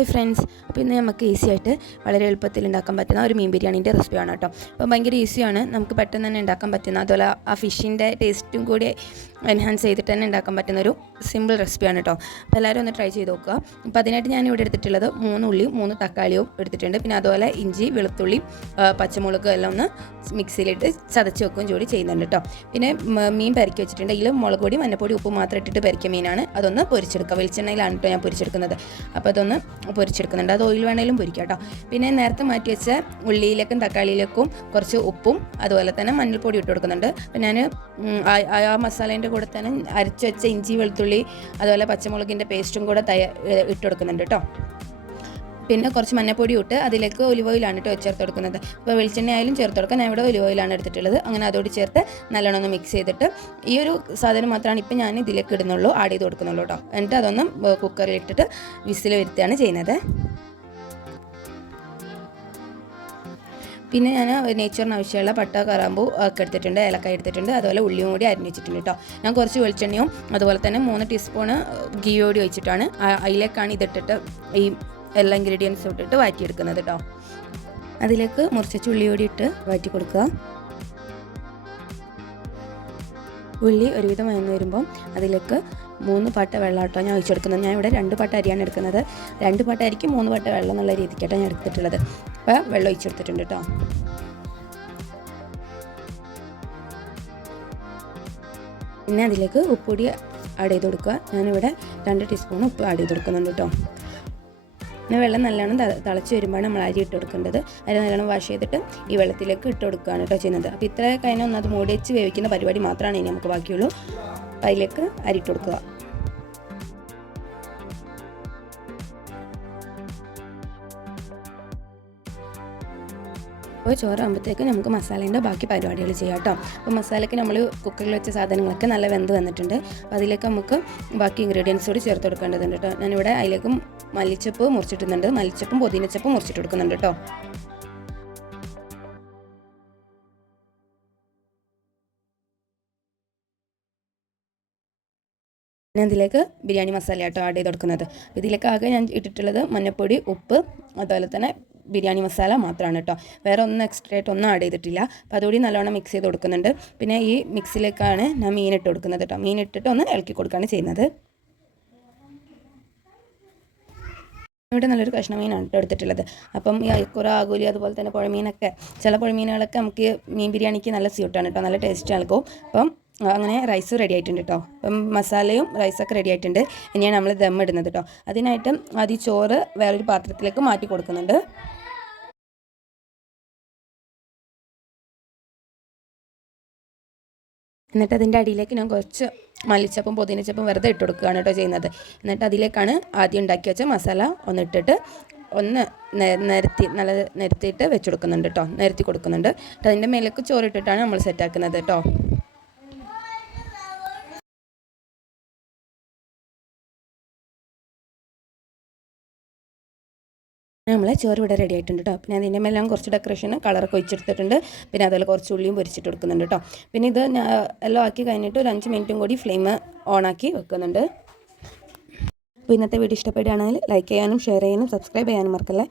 Hi friends. അപ്പോൾ ഇന്ന് നമുക്ക് ഈസി ആയിട്ട് വളരെ എളുപ്പത്തിൽ ഉണ്ടാക്കാൻ പറ്റുന്ന ഒരു മീൻ ബിരിയാണീന്റെ റെസിപ്പിയാണ് കേട്ടോ. അപ്പോൾ ഭയങ്കര ഈസിയാണ് നമുക്ക് പെട്ടെന്ന് തന്നെ ഉണ്ടാക്കാൻ പറ്റുന്ന അതുപോലെ ആ ഫിഷിന്റെ ടേസ്റ്റും കൂടി എൻഹാൻസ് ചെയ്തിട്ട് തന്നെ ഉണ്ടാക്കാൻ പറ്റുന്ന ഒരു സിമ്പിൾ റെസിപ്പിയാണ് കേട്ടോ. അപ്പോൾ എല്ലാവരും ഒന്ന് ട്രൈ ചെയ്ത് നോക്കുക. അപ്പോൾ അതിനായിട്ട് ഞാൻ ഇവിടെ എടുത്തിട്ടുള്ളത് മൂന്ന് ഉള്ളിയും മൂന്ന് തക്കാളിയും എടുത്തിട്ടുണ്ട്. പിന്നെ അതുപോലെ ഇഞ്ചി വെളുത്തുള്ളി പച്ചമുളക് എല്ലാം ഒന്ന് മിക്സിയിലിട്ട് ചതച്ച് വെക്കുകയും കൂടി ചെയ്യുന്നുണ്ട് കേട്ടോ. പിന്നെ മീൻ പരക്കി വെച്ചിട്ടുണ്ട്. ഇതിൽ മുളക് പൊടി മഞ്ഞപ്പൊടി ഉപ്പ് മാത്രം ഇട്ടിട്ട് പരക്കിയ മീനാണ്. അതൊന്ന് പൊരിച്ചെടുക്കുക. വെളിച്ചെണ്ണയിലാണ് കേട്ടോ ഞാൻ പൊരിച്ചെടുക്കുന്നത്. അപ്പോൾ അതൊന്ന് പൊരിച്ചെടുക്കുന്നുണ്ട്. അത് ഓയിൽ വേണേലും പൊരിക്കാം കേട്ടോ പിന്നെ നേരത്തെ മാറ്റി വെച്ച ഉള്ളിയിലേക്കും തക്കാളിയിലേക്കും കുറച്ച് ഉപ്പും അതുപോലെ തന്നെ മഞ്ഞൾപ്പൊടി ഇട്ട് കൊടുക്കുന്നുണ്ട്. അപ്പം ഞാൻ ആ മസാലേന്റെ കൂടെ തന്നെ അരച്ച് വെച്ച ഇഞ്ചി വെളുത്തുള്ളി അതുപോലെ പച്ചമുളകിന്റെ പേസ്റ്റും കൂടെ തയ്യാ ഇട്ട് കൊടുക്കുന്നുണ്ട് കേട്ടോ പിന്നെ കുറച്ച് മഞ്ഞപ്പൊടി ഇട്ട് അതിലേക്ക് ഒലിവ് ഓയിലാണ് കേട്ടോ ചേർത്ത് കൊടുക്കുന്നത്. അപ്പോൾ വെളിച്ചെണ്ണ ആയാലും ചേർത്ത് കൊടുക്കാൻ ഞാൻ ഇവിടെ ഒലിവ് ഓയിലാണ് എടുത്തിട്ടുള്ളത്. അങ്ങനെ അതോട് ചേർത്ത് നല്ലോണം ഒന്ന് മിക്സ് ചെയ്തിട്ട് ഈ ഒരു സാധനം മാത്രമാണ് ഇപ്പം ഞാൻ ഇതിലേക്ക് ഇടുന്നുള്ളൂ. ആഡ് ചെയ്ത് കൊടുക്കുന്നുള്ളൂ കേട്ടോ എന്നിട്ട് അതൊന്നും കുക്കറിൽ ഇട്ടിട്ട് വിസിൽ വരുത്തുകയാണ് ചെയ്യുന്നത്. പിന്നെ ഞാൻ നേച്ചറിന് ആവശ്യമുള്ള പട്ട കറാമ്പൂ ഒക്കെ എടുത്തിട്ടുണ്ട്. ഏലക്കായ എടുത്തിട്ടുണ്ട്. അതുപോലെ ഉള്ളിയും കൂടി അരിഞ്ഞ് വെച്ചിട്ടുണ്ട് കേട്ടോ ഞാൻ കുറച്ച് വെളിച്ചെണ്ണയും അതുപോലെ തന്നെ മൂന്ന് ടീസ്പൂണ് ഗീ കൂടി ഒഴിച്ചിട്ടാണ് അതിലേക്കാണ് ഇതിട്ടിട്ട് ഈ എല്ലാ ഇൻഗ്രീഡിയൻസും ഇട്ടിട്ട് വാറ്റിയെടുക്കുന്നത് കേട്ടോ അതിലേക്ക് മുറിച്ച ചുള്ളി കൂടി ഇട്ട് വാറ്റി കൊടുക്കുക ഉള്ളി ഒരുവിധം വഴന്ന് വരുമ്പോൾ അതിലേക്ക് മൂന്ന് പാട്ട വെള്ളം കേട്ടോ ഞാൻ ഒഴിച്ചെടുക്കുന്നത്. ഞാൻ ഇവിടെ രണ്ട് പാട്ട അരിയാണ് എടുക്കുന്നത്. രണ്ട് പാട്ട അരിക്ക് മൂന്ന് പാട്ട വെള്ളം എന്നുള്ള രീതിക്കാട്ടോ ഞാൻ എടുത്തിട്ടുള്ളത്. അപ്പോൾ വെള്ളം ഒഴിച്ചെടുത്തിട്ടുണ്ട് കേട്ടോ പിന്നെ അതിലേക്ക് ഉപ്പൊടി ആഡ് ചെയ്ത് കൊടുക്കുക. ഞാനിവിടെ രണ്ട് ടീസ്പൂൺ ഉപ്പ് ആഡ് ചെയ്ത് കൊടുക്കുന്നുണ്ട് കേട്ടോ പിന്നെ വെള്ളം നല്ലോണം തിളച്ച് വരുമ്പോഴാണ് നമ്മൾ അരി ഇട്ട് കൊടുക്കേണ്ടത്. അരി നല്ലോണം വാഷ് ചെയ്തിട്ട് ഈ വെള്ളത്തിലേക്ക് ഇട്ട് കൊടുക്കുകയാണ് കേട്ടോ ചെയ്യുന്നത്. അപ്പോൾ ഇത്ര കഴിഞ്ഞാൽ ഒന്ന് അത് മൂടി വെച്ച് വേവിക്കുന്ന പരിപാടി മാത്രമാണ് ഇനി നമുക്ക് ബാക്കിയുള്ളൂ. അതിലേക്ക് അരി ഇട്ട് കൊടുക്കുക. അപ്പോൾ ചോറാകുമ്പോഴത്തേക്ക് നമുക്ക് മസാലേന്റെ ബാക്കി പരിപാടികൾ ചെയ്യാം കേട്ടോ. അപ്പോൾ മസാലയ്ക്ക് നമ്മൾ കുക്കറിൽ വെച്ച സാധനങ്ങളൊക്കെ നല്ല വെന്ത് വന്നിട്ടുണ്ട്. അപ്പോൾ അതിലേക്ക് നമുക്ക് ബാക്കി ഇൻഗ്രീഡിയൻസ് കൂടി ചേർത്ത് കൊടുക്കേണ്ടതുണ്ട് കേട്ടോ. ഞാനിവിടെ അതിലേക്ക് മല്ലിച്ചപ്പ് മുറിച്ചിട്ടുന്നുണ്ട് മല്ലിച്ചപ്പും പുതിനച്ചപ്പും മുറിച്ചിട്ട് കൊടുക്കുന്നുണ്ട് കേട്ടോ. ഞാൻ ഇതിലേക്ക് ബിരിയാണി മസാല ആട്ടോ ആഡ് ചെയ്ത് കൊടുക്കുന്നത്. ഇതിലേക്ക് ആകെ ഞാൻ ഇട്ടിട്ടുള്ളത് മഞ്ഞപ്പൊടി ഉപ്പ് അതുപോലെ തന്നെ ബിരിയാണി മസാല മാത്രമാണ് കേട്ടോ. വേറെ ഒന്നും എക്സ്ട്രാ ആയിട്ട് ഒന്നും ആഡ് ചെയ്തിട്ടില്ല. അപ്പോൾ അതുകൂടി നല്ലോണം മിക്സ് ചെയ്ത് കൊടുക്കുന്നുണ്ട്. പിന്നെ ഈ മിക്സിലേക്കാണ് ഞാൻ മീൻ ഇട്ട് കൊടുക്കുന്നത് കേട്ടോ. മീൻ ഇട്ടിട്ട് ഒന്ന് ഇളക്കി കൊടുക്കുകയാണ് ചെയ്യുന്നത്. ഇവിടെ നല്ലൊരു കഷ്ണ മീനാണ് എടുത്തിട്ടുള്ളത്. അപ്പം ഈ അയക്കുറ ആകൂലി അതുപോലെ തന്നെ പുഴമീനൊക്കെ ചില പുഴമീനുകളൊക്കെ നമുക്ക് മീൻ ബിരിയാണിക്ക് നല്ല സ്യൂട്ടാണ് കേട്ടോ. നല്ല ടേസ്റ്റ് നൽകും. അപ്പം അങ്ങനെ റൈസ് റെഡി ആയിട്ടുണ്ട് കേട്ടോ. അപ്പം മസാലയും റൈസൊക്കെ റെഡി ആയിട്ടുണ്ട്. ഇനിയാണ് നമ്മൾ ദം ഇടുന്നത് കേട്ടോ. അതിനായിട്ട് ആദ്യം ചോറ് വേറൊരു പാത്രത്തിലേക്ക് മാറ്റി കൊടുക്കുന്നുണ്ട്. എന്നിട്ട് അതിന്റെ അടിയിലേക്ക് ഞാൻ കുറച്ച് മല്ലിച്ചപ്പും പുതിനച്ചപ്പും വെറുതെ ഇട്ട് കൊടുക്കുകയാണ് കേട്ടോ ചെയ്യുന്നത്. എന്നിട്ട് അതിലേക്കാണ് ആദ്യം ഉണ്ടാക്കി വെച്ച മസാല ഒന്നിട്ടിട്ട് ഒന്ന് നിരത്തി നല്ല നിരത്തിയിട്ട് വെച്ച് കൊടുക്കുന്നുണ്ട് കേട്ടോ. നിരത്തി കൊടുക്കുന്നുണ്ട്. അതിന്റെ മേലേക്ക് ചോറിട്ടിട്ടാണ് നമ്മൾ സെറ്റാക്കുന്നത് കേട്ടോ. നമ്മൾ ചോറ് ഇവിടെ റെഡി ആയിട്ടുണ്ട് കേട്ടോ പിന്നെ അതിന്റെ മേലെ കുറച്ച് ഡെക്കറേഷൻ കളറൊക്കെ ഒഴിച്ചെടുത്തിട്ടുണ്ട്. പിന്നെ അതുപോലെ കുറച്ച് ഉള്ളിയും പൊരിച്ചിട്ട് കൊടുക്കുന്നുണ്ട് കേട്ടോ പിന്നെ ഇത് എല്ലാം ആക്കി കഴിഞ്ഞിട്ട് ഒരു അഞ്ച് മിനിറ്റും കൂടി ഫ്ലെയിം ഓണാക്കി വെക്കുന്നുണ്ട്. അപ്പോൾ ഇന്നത്തെ വീഡിയോ ഇഷ്ടപ്പെടുകയാണെങ്കിൽ ലൈക്ക് ചെയ്യാനും ഷെയർ ചെയ്യാനും സബ്സ്ക്രൈബ് ചെയ്യാനും മറക്കല്ലേ?